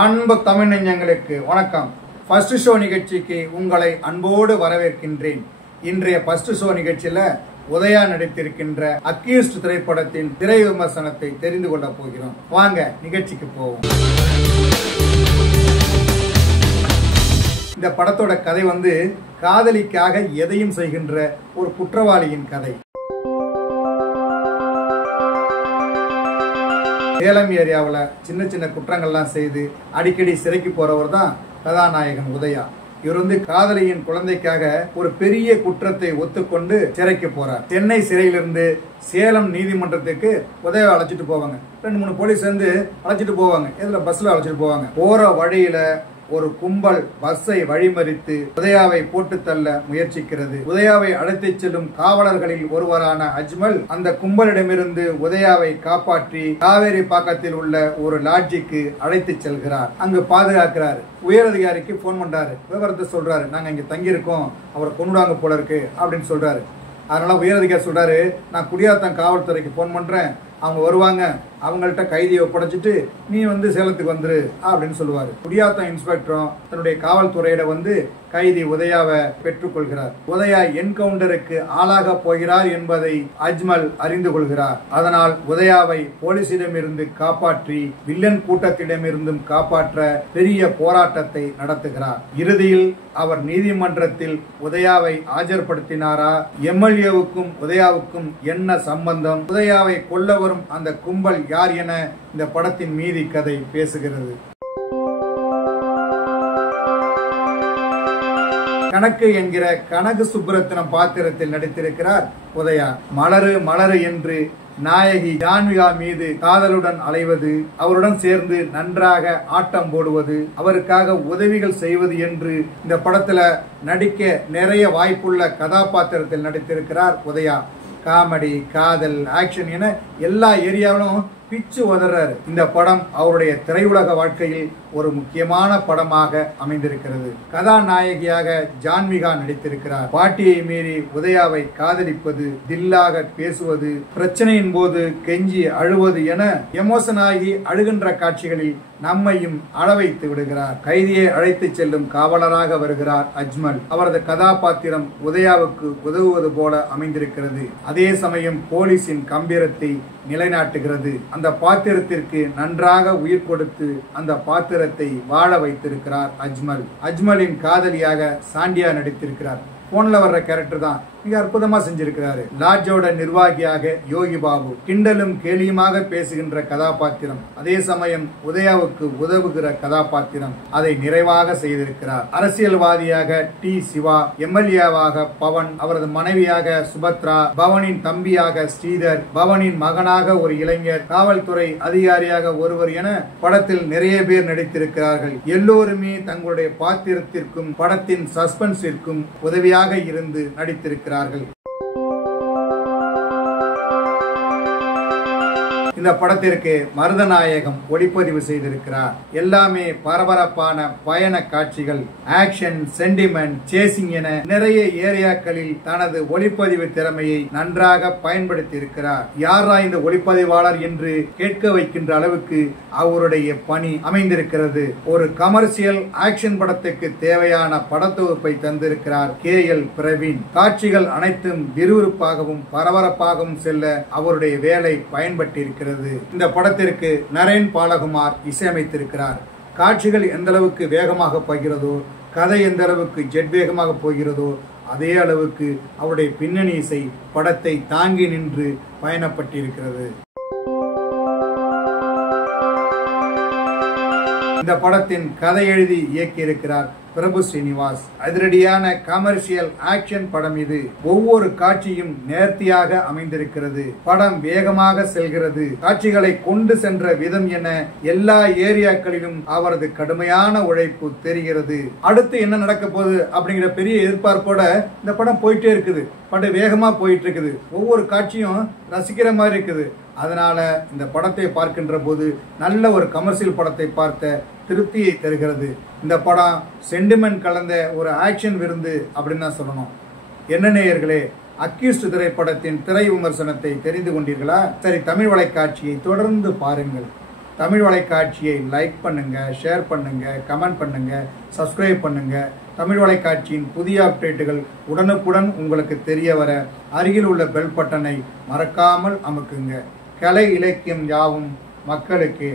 அன்பு தமிழ் நெஞ்சங்களுக்கு வணக்கம். ஃபர்ஸ்ட் ஷோ நிகழ்ச்சிக்கு உங்களை அன்போடு வரவேற்கின்றேன். இன்றைய ஃபர்ஸ்ட் ஷோ நிகழ்ச்சியில உதயா நடித்திருக்கின்ற அக்யூஸ்ட் திரைப்படத்தின் திரை விமர்சனத்தை தெரிந்து கொள்ள போகிறோம். வாங்க நிகழ்ச்சிக்கு போவோம். இந்த படத்தோட கதை காதலிக்காக எதையும் செய்கின்ற ஒரு குற்றவாளியின் கதை. சேலம் ஏரியாவில் சின்ன சின்ன குற்றங்கள்லாம் செய்து அடிக்கடி சிறைக்கு போறவர் தான் கதாநாயகன் உதயா. இவர் காதலியின் குழந்தைக்காக ஒரு பெரிய குற்றத்தை ஒத்துக்கொண்டு சிறைக்கு போறார். சென்னை சிறையிலிருந்து சேலம் நீதிமன்றத்துக்கு உதயா அழைச்சிட்டு போவாங்க. 2-3 போலீஸ் அழைச்சிட்டு போவாங்க. இதுல பஸ்ல அழைச்சிட்டு போவாங்க. போற வழியில ஒரு கும்பல் பஸ்ஸை வழிமறித்து உதயாவை போட்டு தள்ள முயற்சிக்கிறது. உதயாவை அழைத்துச் செல்லும் காவலர்களில் ஒருவரான அஜ்மல் அந்த கும்பலிடமிருந்து உதயாவை காப்பாற்றி காவேரி பாக்கத்தில் உள்ள ஒரு லாட்ஜிக்கு அழைத்து செல்கிறார். அங்கு பாதுகாக்கிறார். உயரதிகாரிக்கு போன் பண்றாரு. விவரத்தை சொல்றாரு. நாங்க இங்க தங்கி இருக்கோம், அவரை கொண்டுடாங்க போல இருக்கு அப்படின்னு சொல்றாரு. அதனால உயரதிகாரி சொல்றாரு, நான் குடியாத்தம் காவல்துறைக்கு போன் பண்றேன், அவங்க வருவாங்க, அவங்கள்ட்ட கைதியை ஒப்படைச்சிட்டு நீ சேலத்துக்கு வந்துரு அப்படின்னு சொல்லுவாரு. குடியாத்தம் இன்ஸ்பெக்டரும் தன்னுடைய காவல்துறையிட கைதி உதயாவை பெற்றுக்கொள்கிறார். உதயா என்கவுண்டருக்கு ஆளாக போகிறார் என்பதை அஜ்மல் அறிந்து கொள்கிறார். அதனால் உதயாவை போலீசிடமிருந்து காப்பாற்றி வில்லன் கூட்டத்திடமிருந்தும் காப்பாற்ற பெரிய போராட்டத்தை நடத்துகிறார். இறுதியில் அவர் நீதிமன்றத்தில் உதயாவை ஆஜர்படுத்தினாரா? எம்எல்ஏவுக்கும் உதயாவுக்கும் என்ன சம்பந்தம்? உதயாவை கொல்ல வரும் அந்த கும்பல் யார் என இந்த படத்தின் மீதி கதை பேசுகிறது. கணக்கு என்கிற கனகு சுப்புரத்தினம் பாத்திரத்தில் நடித்திருக்கிறார் உதயா. மலரு மலரு என்று நாயகி ஜான்விகா மீது காதலுடன் அலைவது, அவருடன் சேர்ந்து நன்றாக ஆட்டம் போடுவது, அவருக்காக உதவிகள் செய்வது என்று இந்த படத்துல நடிக்க நிறைய வாய்ப்புள்ள கதாபாத்திரத்தில் நடித்திருக்கிறார் உதயா. காமெடி, காதல், ஆக்ஷன் என எல்லா ஏரியாவிலும் பிச்சு உதறாரு. இந்த படம் அவருடைய திரையுலக வாழ்க்கையில் ஒரு முக்கியமான படமாக அமைந்திருக்கிறது. கதாநாயகியாக ஜான்விகா நடித்திருக்கிறார். பாட்டியை மீறி உதயாவை காதலிப்பது, தில்லாக பேசுவது, பிரச்சனையின் போது கெஞ்சி அழுவது என எமோஷன் ஆகி அழுகின்ற காட்சிகளில் நம்மையும் அளவைத்து விடுகிறார். கைதியை அழைத்து செல்லும் காவலராக வருகிறார் அஜ்மல். அவரது கதாபாத்திரம் உதயாவுக்கு உதவுவது போல அமைந்திருக்கிறது. அதே சமயம் போலீசின் கம்பீரத்தை நிலைநாட்டுகிறது. அந்த பாத்திரத்திற்கு நன்றாக உயிர் கொடுத்து அந்த பாத்திரத்தை வாழ வைத்திருக்கிறார் அஜ்மல். அஜ்மலின் காதலியாக சாண்டியா நடித்திருக்கிறார். போன்ல வர்ற கேரக்டர் தான் மிக அற்புதமா செஞ்சிருக்கிறாரு. லாட்ஜோட நிர்வாகியாக யோகி பாபு கிண்டலும் கேலியுமாக பேசுகின்ற கதாபாத்திரம். அதே சமயம் உதயாவுக்கு உதவுகிற கதாபாத்திரம். அதை நிறைவாக செய்திருக்கிறார். அரசியல்வாதியாக டி சிவா, எம்எல்ஏவாக பவன், அவரது மனைவியாக சுபத்ரா, பவனின் தம்பியாக ஸ்ரீதர், பவனின் மகனாக ஒரு இளைஞர், காவல்துறை அதிகாரியாக ஒருவர் என படத்தில் நிறைய பேர் நடித்திருக்கிறார்கள். எல்லோருமே தங்களுடைய பாத்திரத்திற்கும் படத்தின் சஸ்பென்ஸிற்கும் உதவியாக இருந்து நடித்திருக்கிறார்கள். இந்த படத்திற்கு மருதநாயகம் ஒளிப்பதிவு செய்திருக்கிறார். எல்லாமே பரபரப்பான பயண காட்சிகள், ஆக்ஷன், சென்டிமெண்ட், சேசிங் என நிறைய ஏரியாக்களில் தனது ஒளிப்பதிவு திறமையை நன்றாக பயன்படுத்தி இருக்கிறார். யாரா இந்த ஒளிப்பதிவாளர் என்று கேட்க வைக்கின்ற அளவுக்கு அவருடைய பணி அமைந்திருக்கிறது. ஒரு கமர்ஷியல் ஆக்ஷன் படத்துக்கு தேவையான படத்தொகுப்பை தந்திருக்கிறார் KL பிரவீன். காட்சிகள் அனைத்தும் விறுவிறுப்பாகவும் பரபரப்பாகவும் செல்ல அவருடைய வேலை பயன்பட்டிருக்கிறது. இந்த படத்திற்கு நரேன் பாலகுமார் இசையமைத்திருக்கிறார். காட்சிகள் எந்த அளவுக்கு வேகமாக போகிறதோ, கதை எந்த அளவுக்கு ஜெட் வேகமாக போகிறதோ, அதே அளவுக்கு அவருடைய பின்னணி இசை படத்தை தாங்கி நின்று பயணப்பட்டிருக்கிறது. இந்த படத்தின் கதை எழுதி இயக்கியிருக்கிறார் பிரபு ஸ்ரீனிவாஸ். அதிரடியான கமர்ஷியல் ஆக்ஷன் படம் இது. ஒவ்வொரு காட்சியும் நேர்த்தியாக அமைந்திருக்கிறது. படம் வேகமாக செல்கிறது. காட்சிகளை கொண்டு சென்ற விதம் என எல்லா ஏரியாக்களிலும் அவரது கடுமையான உழைப்பு தெரிகிறது. அடுத்து என்ன நடக்க போகுது அப்படிங்கிற பெரிய எதிர்பார்ப்போட இந்த படம் போயிட்டே இருக்குது. படம் வேகமா போயிட்டு இருக்குது. ஒவ்வொரு காட்சியும் ரசிக்கிற மாதிரி இருக்குது. அதனால இந்த படத்தை பார்க்கின்ற போது நல்ல ஒரு கமர்ஷியல் படத்தை பார்த்த திருப்தியை தருகிறது. இந்த படம் சென்டிமெண்ட் கலந்த ஒரு ஆக்ஷன் விருந்து அப்படின்னு தான் சொல்லணும். என்ன நேயர்களே, அக்யூஸ்ட் திரைப்படத்தின் திரை விமர்சனத்தை தெரிந்து கொண்டீர்களா? சரி, தமிழ் வலைக்காட்சியை தொடர்ந்து பாருங்கள். தமிழ் வலைக்காட்சியை லைக் பண்ணுங்க, ஷேர் பண்ணுங்க, கமெண்ட் பண்ணுங்க, சப்ஸ்கிரைப் பண்ணுங்க. தமிழ் வலைக்காட்சியின் புதிய அப்டேட்டுகள் உடனுக்குடன் உங்களுக்கு தெரிய வர அருகில் உள்ள பெல் பட்டனை மறக்காமல் அமுக்குங்க. கலை இலக்கியம் யாவும் மக்களுக்கு.